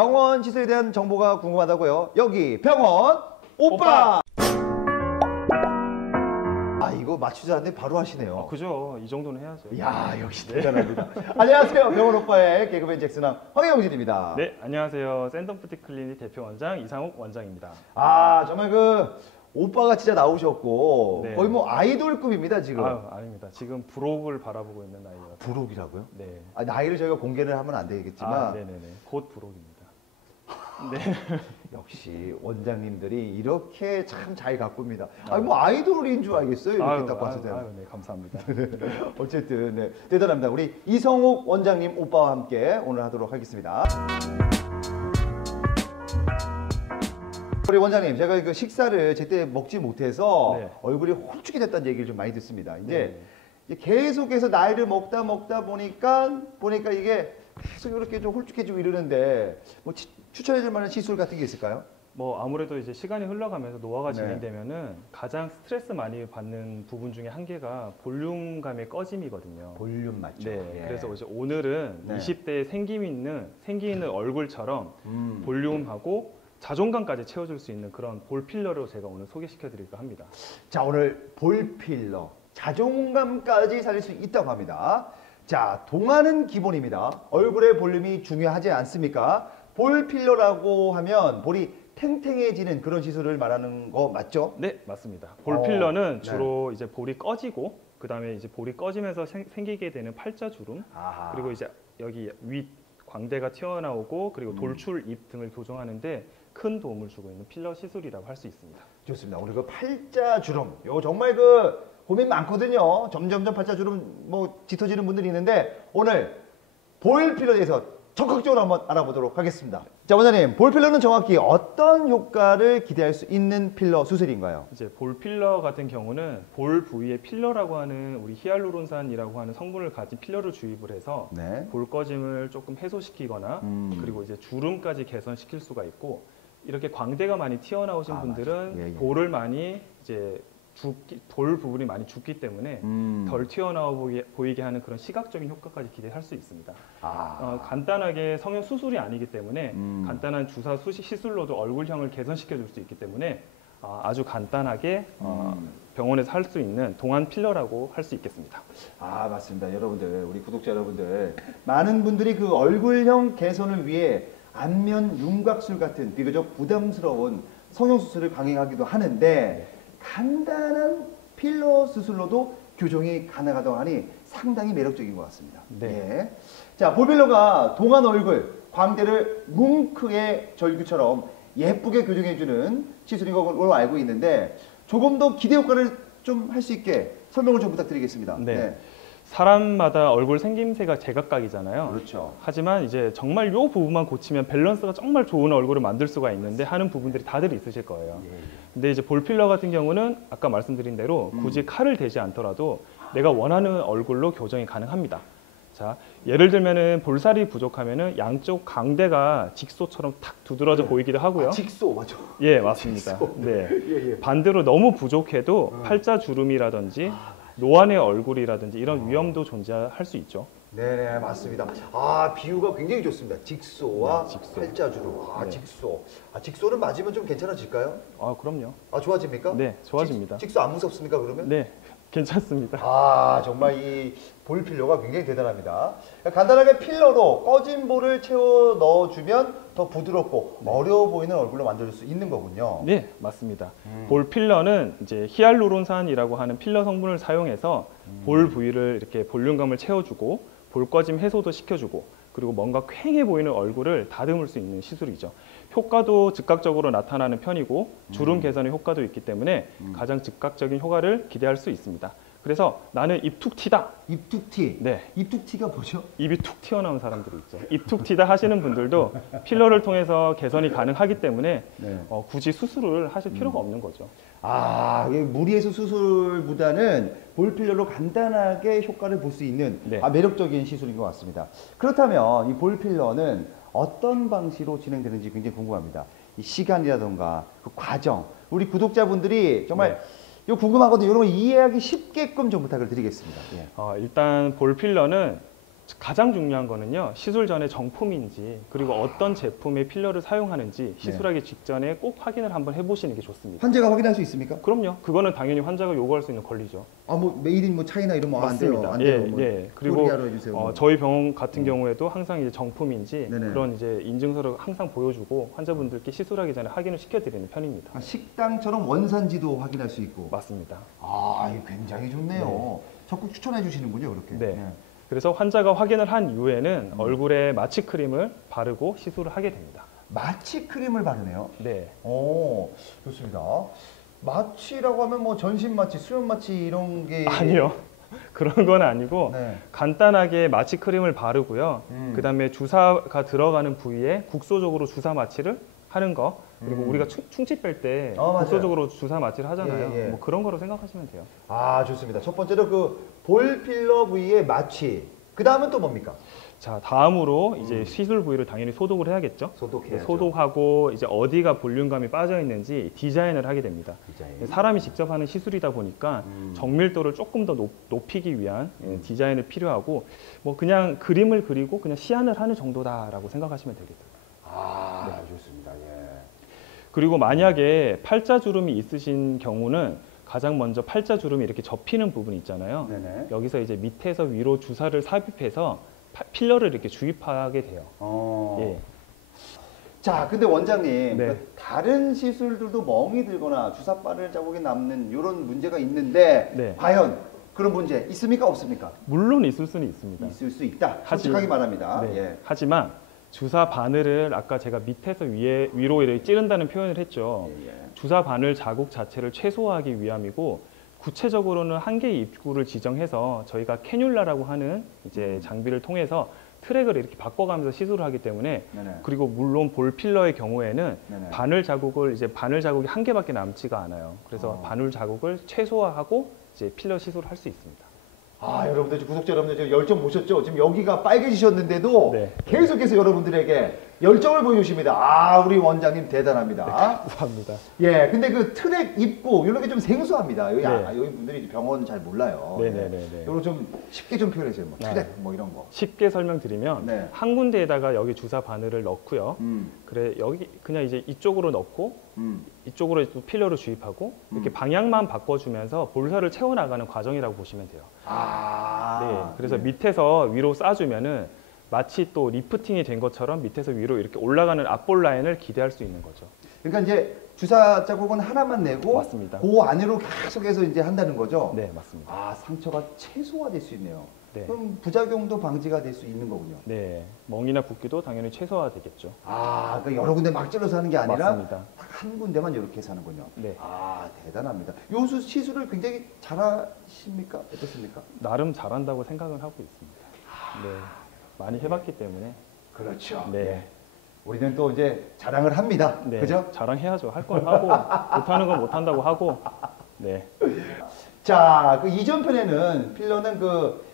병원 시술에 대한 정보가 궁금하다고요? 여기 병원 오빠! 아, 이거 맞추지 않는데 바로 하시네요. 그죠. 이 정도는 해야죠. 이야, 역시 대단합니다. 안녕하세요. 병원 오빠의 개그맨 잭슨왕 황영진입니다. 네, 안녕하세요. 샌덤프티 클리닉 대표 원장 이상욱 원장입니다. 아, 정말 오빠가 진짜 나오셨고 네. 거의 뭐 아이돌급입니다, 지금. 아닙니다. 지금 부록을 바라보고 있는 나이라서. 부록이라고요? 네. 아, 나이를 저희가 공개를 하면 안 되겠지만 네네네. 곧 부록입니다. 네. 역시 원장님들이 이렇게 참 잘 가꿉니다. 아니 뭐 아이돌인 줄 알겠어요, 이렇게 딱 봤을 때는. 네, 감사합니다. 어쨌든 네, 대단합니다. 우리 이성욱 원장님 오빠와 함께 오늘 하도록 하겠습니다. 우리 원장님, 제가 그 식사를 제때 먹지 못해서 네. 얼굴이 홀쭉이 됐다는 얘기를 좀 많이 듣습니다. 네. 이제 계속해서 나이를 먹다 보니까 이게 계속 이렇게 좀 홀쭉해지고 이러는데 뭐 추천해줄 만한 시술 같은 게 있을까요? 뭐 아무래도 이제 시간이 흘러가면서 노화가 네. 진행되면은 가장 스트레스 많이 받는 부분 중에 한 개가 볼륨감의 꺼짐이거든요. 볼륨 맞죠? 네. 예. 그래서 이제 오늘은 네. 20대에 생기 있는 얼굴처럼 볼륨하고 자존감까지 채워줄 수 있는 그런 볼 필러를 제가 오늘 소개시켜 드릴까 합니다. 자, 오늘 볼 필러, 자존감까지 살릴 수 있다고 합니다. 자, 동안은 기본입니다. 얼굴의 볼륨이 중요하지 않습니까? 볼 필러라고 하면 볼이 탱탱해지는 그런 시술을 말하는 거 맞죠? 네, 맞습니다. 볼 필러는 네. 주로 이제 볼이 꺼지고 그다음에 이제 볼이 꺼지면서 생기게 되는 팔자주름 아하. 그리고 이제 여기 윗 광대가 튀어나오고 그리고 돌출 입 등을 교정하는데 큰 도움을 주고 있는 필러 시술이라고 할 수 있습니다. 좋습니다. 오늘 팔자주름, 요 정말 고민 많거든요. 점점점 팔자주름 뭐 짙어지는 분들이 있는데 오늘 볼 필러에 대해서 적극적으로 한번 알아보도록 하겠습니다. 자, 원장님, 볼 필러는 정확히 어떤 효과를 기대할 수 있는 필러 수술인가요? 이제 볼 필러 같은 경우는 볼 부위에 필러라고 하는 우리 히알루론산이라고 하는 성분을 가진 필러를 주입을 해서 네. 볼 꺼짐을 조금 해소시키거나 그리고 이제 주름까지 개선시킬 수가 있고 이렇게 광대가 많이 튀어나오신 분들은 예, 예. 볼을 많이 이제 볼 부분이 많이 죽기 때문에 덜 튀어나와 보이게 하는 그런 시각적인 효과까지 기대할 수 있습니다. 간단하게 성형 수술이 아니기 때문에 간단한 주사 시술로도 얼굴형을 개선시켜 줄 수 있기 때문에 아주 간단하게 병원에서 할 수 있는 동안 필러라고 할 수 있겠습니다. 아, 맞습니다. 여러분들, 우리 구독자 여러분들, 많은 분들이 그 얼굴형 개선을 위해 안면 윤곽술 같은 비교적 부담스러운 성형수술을 강행하기도 하는데 간단한 필러 수술로도 교정이 가능하다고 하니 상당히 매력적인 것 같습니다. 네. 예. 자, 볼필러가 동안 얼굴, 광대를 뭉크의 절규처럼 예쁘게 교정해주는 시술인 걸로 알고 있는데 조금 더 기대 효과를 좀 할 수 있게 설명을 좀 부탁드리겠습니다. 네. 사람마다 얼굴 생김새가 제각각이잖아요. 그렇죠. 하지만 이제 정말 이 부분만 고치면 밸런스가 정말 좋은 얼굴을 만들 수가 있는데 하는 부분들이 다들 있으실 거예요. 근데 이제 볼 필러 같은 경우는 아까 말씀드린 대로 굳이 칼을 대지 않더라도 내가 원하는 얼굴로 교정이 가능합니다. 자, 예를 들면은 볼살이 부족하면은 양쪽 광대가 직소처럼 탁 두드러져 보이기도 하고요. 직소 맞죠? 예, 맞습니다. 직소. 네. 예. 반대로 너무 부족해도 팔자 주름이라든지 노안의 얼굴이라든지 이런 위험도 존재할 수 있죠. 네네, 맞습니다. 아, 비유가 굉장히 좋습니다. 직소와 네, 직소. 팔자주름. 네. 직소. 직소는 맞으면 좀 괜찮아질까요? 그럼요. 좋아집니까? 네, 좋아집니다. 직소 안 무섭습니까, 그러면? 네, 괜찮습니다. 정말 이 볼 필러가 굉장히 대단합니다. 간단하게 필러로 꺼진 볼을 채워 넣어주면 더 부드럽고 어려워 보이는 얼굴로 만들 수 있는 거군요. 네, 맞습니다. 볼 필러는 이제 히알루론산이라고 하는 필러 성분을 사용해서 볼 부위를 이렇게 볼륨감을 채워주고 볼 꺼짐 해소도 시켜주고 그리고 뭔가 퀭해 보이는 얼굴을 다듬을 수 있는 시술이죠. 효과도 즉각적으로 나타나는 편이고 주름 개선의 효과도 있기 때문에 가장 즉각적인 효과를 기대할 수 있습니다. 그래서 나는 입 툭 튀다. 입 툭 튀. 네. 입 툭 튀가 뭐죠? 입이 툭 튀어나온 사람들이 있죠. 입 툭 튀다 하시는 분들도 필러를 통해서 개선이 가능하기 때문에 네. 굳이 수술을 하실 필요가 없는 거죠. 이게 무리해서 수술보다는 볼 필러로 간단하게 효과를 볼 수 있는 네. 매력적인 시술인 것 같습니다. 그렇다면 이 볼 필러는 어떤 방식으로 진행되는지 굉장히 궁금합니다. 이 시간이라던가 그 과정, 우리 구독자분들이 정말 이거 궁금하거든요. 이런 거 이해하기 쉽게끔 좀 부탁을 드리겠습니다. 예. 일단 볼 필러는 가장 중요한 거는요, 시술 전에 정품인지 그리고 어떤 제품의 필러를 사용하는지 시술하기 직전에 꼭 확인을 한번 해보시는 게 좋습니다. 환자가 확인할 수 있습니까? 그럼요. 그거는 당연히 환자가 요구할 수 있는 권리죠. 아, 뭐 메이드 인 뭐 차이나 이런 뭐 안 돼요. 맞습니다. 안 돼요. 예, 뭐 예. 그리고 해주세요. 뭐. 저희 병원 같은 경우에도 항상 이제 정품인지 네네. 그런 이제 인증서를 항상 보여주고 환자분들께 시술하기 전에 확인을 시켜드리는 편입니다. 아, 식당처럼 원산지도 확인할 수 있고. 맞습니다. 아, 이거 굉장히 좋네요. 적극 추천해 주시는군요, 그렇게. 네. 그래서 환자가 확인을 한 이후에는 얼굴에 마취 크림을 바르고 시술을 하게 됩니다. 마취 크림을 바르네요. 네. 오, 좋습니다. 마취라고 하면 뭐 전신 마취, 수면 마취 이런 게 아니요. 그런 건 아니고 네. 간단하게 마취 크림을 바르고요. 그다음에 주사가 들어가는 부위에 국소적으로 주사 마취를 하는 거. 그리고 우리가 충치 뺄 때 맞아요. 국소적으로 주사 마취를 하잖아요. 예, 예. 뭐 그런 거로 생각하시면 돼요. 아, 좋습니다. 첫 번째로 그 볼 필러 부위에 마취. 그 다음은 또 뭡니까? 자, 다음으로 이제 시술 부위를 당연히 소독을 해야겠죠. 소독해야죠. 소독하고 이제 어디가 볼륨감이 빠져 있는지 디자인을 하게 됩니다. 디자인. 사람이 직접 하는 시술이다 보니까 정밀도를 조금 더 높이기 위한 디자인이 필요하고 뭐 그냥 그림을 그리고 그냥 시안을 하는 정도다라고 생각하시면 되겠습니다. 아, 좋습니다. 예. 그리고 만약에 팔자주름이 있으신 경우는 가장 먼저 팔자주름이 이렇게 접히는 부분이 있잖아요. 네네. 여기서 이제 밑에서 위로 주사를 삽입해서 필러를 이렇게 주입하게 돼요. 예. 자, 근데 원장님, 네. 그 다른 시술들도 멍이 들거나 주사바늘 자국이 남는 이런 문제가 있는데 네. 과연 그런 문제 있습니까, 없습니까? 물론 있을 수는 있습니다. 있을 수 있다. 하지- 솔직하게 말합니다. 네. 예. 하지만 주사 바늘을 아까 제가 밑에서 위로 이렇게 찌른다는 표현을 했죠. 예. 주사 바늘 자국 자체를 최소화하기 위함이고 구체적으로는 한 개의 입구를 지정해서 저희가 캐뉼라라고 하는 이제 장비를 통해서 트랙을 이렇게 바꿔가면서 시술을 하기 때문에 네네. 그리고 물론 볼 필러의 경우에는 네네. 바늘 자국이 한 개밖에 남지가 않아요. 그래서 바늘 자국을 최소화하고 이제 필러 시술을 할 수 있습니다. 아, 여러분들, 구독자 여러분들 지금 열정 보셨죠? 지금 여기가 빨개지셨는데도 네. 계속해서 여러분들에게 열정을 보여주십니다. 아, 우리 원장님 대단합니다. 감사합니다. 예, 근데 그 트랙 입구 이런 게 좀 생소합니다. 여기, 네. 여기 분들이 병원 잘 몰라요. 네네네네. 이거 좀 쉽게 좀 표현해주세요. 뭐 네. 트랙 뭐 이런 거. 쉽게 설명드리면 네. 한 군데에다가 여기 주사 바늘을 넣고요. 음, 그래 여기 그냥 이제 이쪽으로 넣고 이쪽으로 또 필러를 주입하고 이렇게 방향만 바꿔주면서 볼살을 채워나가는 과정이라고 보시면 돼요. 네, 그래서 네. 밑에서 위로 싸주면은 마치 또 리프팅이 된 것처럼 밑에서 위로 이렇게 올라가는 앞볼 라인을 기대할 수 있는 거죠. 그러니까 이제 주사 자국은 하나만 내고 맞습니다. 그 안으로 계속해서 이제 한다는 거죠. 네, 맞습니다. 아, 상처가 최소화될 수 있네요. 네. 그럼 부작용도 방지가 될 수 있는 거군요. 네, 멍이나 붓기도 당연히 최소화되겠죠. 아, 그러니까 여러 군데 막 찔러서 하는 게 아니라 맞습니다. 딱 한 군데만 이렇게 해서 하는군요. 네. 아, 대단합니다. 요수 시술을 굉장히 잘하십니까? 어떻습니까? 나름 잘한다고 생각을 하고 있습니다. 네, 많이 해봤기 때문에. 그렇죠. 네. 예. 우리는 또 이제 자랑을 합니다. 네, 그죠? 자랑해야죠. 할 건 하고 못하는 건 못한다고 하고. 네, 자, 그 이전 편에는 필러는 그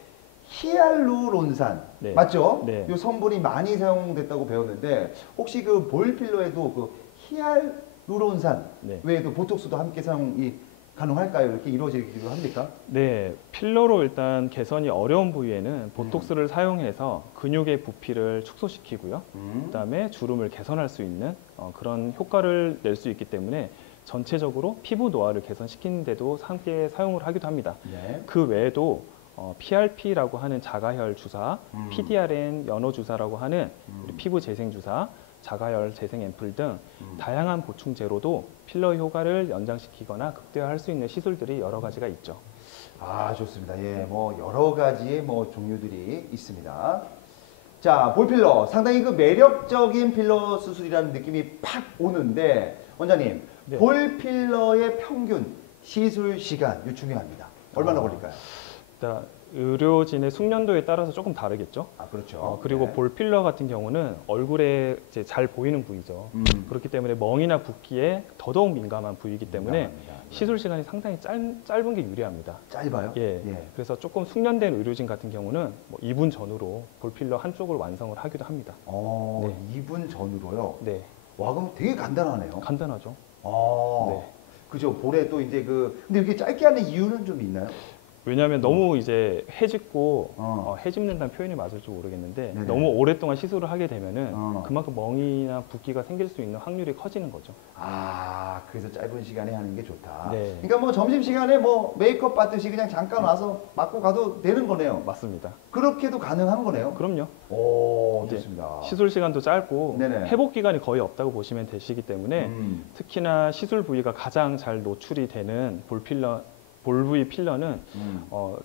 히알루론산 네. 맞죠? 네. 이 성분이 많이 사용됐다고 배웠는데 혹시 그 볼 필러에도 그 히알루론산 네. 외에도 보톡스도 함께 사용이 가능할까요? 이렇게 이루어지기도 합니까? 네, 필러로 일단 개선이 어려운 부위에는 보톡스를 사용해서 근육의 부피를 축소시키고요. 그다음에 주름을 개선할 수 있는 그런 효과를 낼 수 있기 때문에 전체적으로 피부 노화를 개선시키는 데도 함께 사용을 하기도 합니다. 네. 그 외에도 PRP라고 하는 자가혈 주사, PDRN 연호 주사라고 하는 우리 피부 재생 주사, 자가혈 재생 앰플 등 다양한 보충제로도 필러 효과를 연장시키거나 극대화할 수 있는 시술들이 여러 가지가 있죠. 아, 좋습니다. 예, 뭐 여러 가지의 뭐 종류들이 있습니다. 자, 볼 필러 상당히 그 매력적인 필러 수술이라는 느낌이 팍 오는데 원장님, 네. 볼 필러의 평균 시술 시간 이 중요합니다. 얼마나 걸릴까요? 일단 의료진의 숙련도에 따라서 조금 다르겠죠. 아, 그렇죠. 그리고 네. 볼 필러 같은 경우는 얼굴에 이제 잘 보이는 부위죠. 그렇기 때문에 멍이나 붓기에 더더욱 민감한 부위이기 때문에 민감합니다. 네. 시술 시간이 상당히 짧은 게 유리합니다. 짧아요? 예. 그래서 조금 숙련된 의료진 같은 경우는 뭐 2분 전후로 볼 필러 한쪽을 완성을 하기도 합니다. 네. 2분 전후로요. 네. 와, 그럼 되게 간단하네요. 간단하죠. 아, 네. 그죠. 볼에 또 이제 근데 이렇게 짧게 하는 이유는 좀 있나요? 왜냐하면 너무 이제 해집고 어. 해집는다는 표현이 맞을지 모르겠는데 네네. 너무 오랫동안 시술을 하게 되면은 어. 그만큼 멍이나 붓기가 생길 수 있는 확률이 커지는 거죠. 아, 그래서 짧은 시간에 하는 게 좋다. 네. 그러니까 뭐 점심 시간에 뭐 메이크업 받듯이 그냥 잠깐 와서 맞고 가도 되는 거네요. 맞습니다. 그렇게도 가능한 거네요. 그럼요. 오, 이제 좋습니다. 시술 시간도 짧고 네네. 회복 기간이 거의 없다고 보시면 되시기 때문에 특히나 시술 부위가 가장 잘 노출이 되는 볼 부위 필러는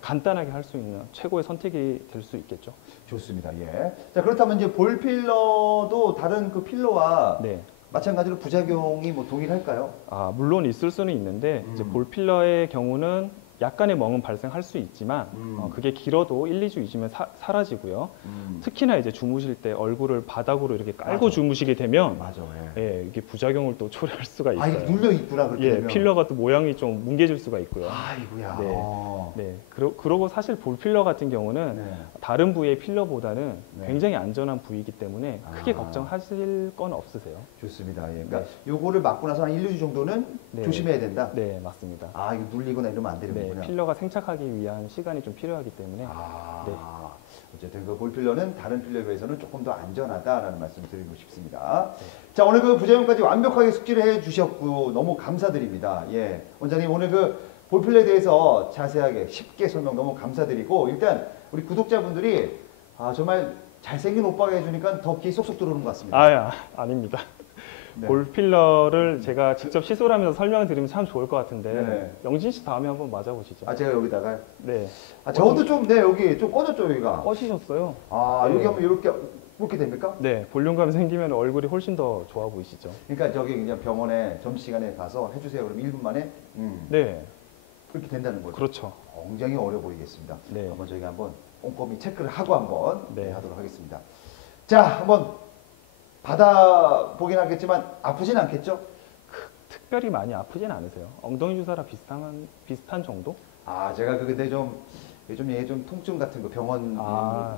간단하게 할 수 있는 최고의 선택이 될 수 있겠죠. 좋습니다. 예. 자, 그렇다면 이제 볼 필러도 다른 그 필러와 네. 마찬가지로 부작용이 뭐 동일할까요? 물론 있을 수는 있는데 이제 볼 필러의 경우는 약간의 멍은 발생할 수 있지만 그게 길어도 1, 2주 있으면 사라지고요. 특히나 이제 주무실 때 얼굴을 바닥으로 이렇게 깔고 맞아. 주무시게 되면 맞아. 예. 예, 이게 부작용을 또 초래할 수가 아, 있어요. 이게 눌려 있구나 그렇게 예, 되면. 필러가 또 모양이 좀 뭉개질 수가 있고요. 아이고야. 네. 어. 네, 그러고 사실 볼 필러 같은 경우는 네. 다른 부위의 필러보다는 네. 굉장히 안전한 부위이기 때문에 크게 아. 걱정하실 건 없으세요. 좋습니다. 예. 그러니까 요거를 맞고 나서 한 1, 2주 정도는 네. 조심해야 된다. 네, 맞습니다. 아, 이거 눌리거나 이러면 안 네, 되는군요. 필러가 생착하기 위한 시간이 좀 필요하기 때문에 아, 네. 어쨌든 그 볼필러는 다른 필러에 비해서는 조금 더 안전하다라는 말씀을 드리고 싶습니다. 네. 자, 오늘 그 부작용까지 완벽하게 숙지를 해주셨고 너무 감사드립니다. 예, 원장님 오늘 그 볼필러에 대해서 자세하게 쉽게 설명 너무 감사드리고 일단 우리 구독자분들이 정말 잘생긴 오빠가 해주니까 더 귀 쏙쏙 들어오는 것 같습니다. 아닙니다. 네. 볼 필러를 제가 직접 시술하면서 설명을 드리면 참 좋을 것 같은데 네. 영진 씨 다음에 한번 맞아보시죠. 제가 여기다가 네. 저것도 좀 여기 좀 꺼졌죠 여기가. 꺼지셨어요? 여기 네. 한번 이렇게 됩니까? 네, 볼륨감 생기면 얼굴이 훨씬 더 좋아 보이시죠? 그러니까 저기 그냥 병원에 점심시간에 가서 해주세요. 그럼 1분 만에 네, 그렇게 된다는 거죠. 그렇죠. 굉장히 어려 보이겠습니다. 네. 한번 저희가 한번 꼼꼼히 체크를 하고 한번 네. 하도록 하겠습니다. 자, 한번 받아보긴 하겠지만 아프진 않겠죠? 특별히 많이 아프진 않으세요. 엉덩이 주사랑 비슷한 정도? 제가 근데 요즘 얘 좀 통증 같은 거 병원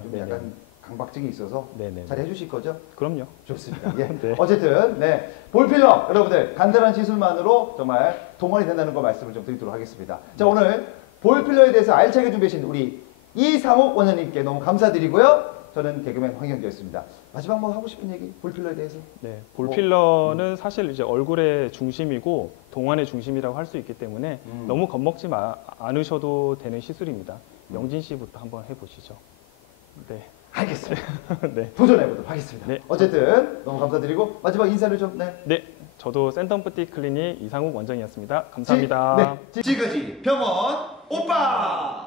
좀 네네. 약간 강박증이 있어서 네네. 잘 해주실 거죠? 그럼요. 좋습니다. 예. 네. 어쨌든 볼필러 여러분들 간단한 시술만으로 정말 동원이 된다는 거 말씀을 좀 드리도록 하겠습니다. 자, 오늘 볼필러에 대해서 알차게 준비하신 우리 이상욱 원장님께 너무 감사드리고요. 저는 개그맨 황영재였습니다. 마지막 뭐 하고 싶은 얘기 볼필러에 대해서? 네, 볼필러는 사실 이제 얼굴의 중심이고 동안의 중심이라고 할 수 있기 때문에 너무 겁먹지 않으셔도 되는 시술입니다. 영진 씨부터 한번 해보시죠. 네. 알겠습니다. 네. 도전해보도록 하겠습니다. 네. 어쨌든 너무 감사드리고 마지막 인사를 좀. 네, 저도 센텀프티 클리닉 이상욱 원장이었습니다. 감사합니다. 찌그지 병원 오빠.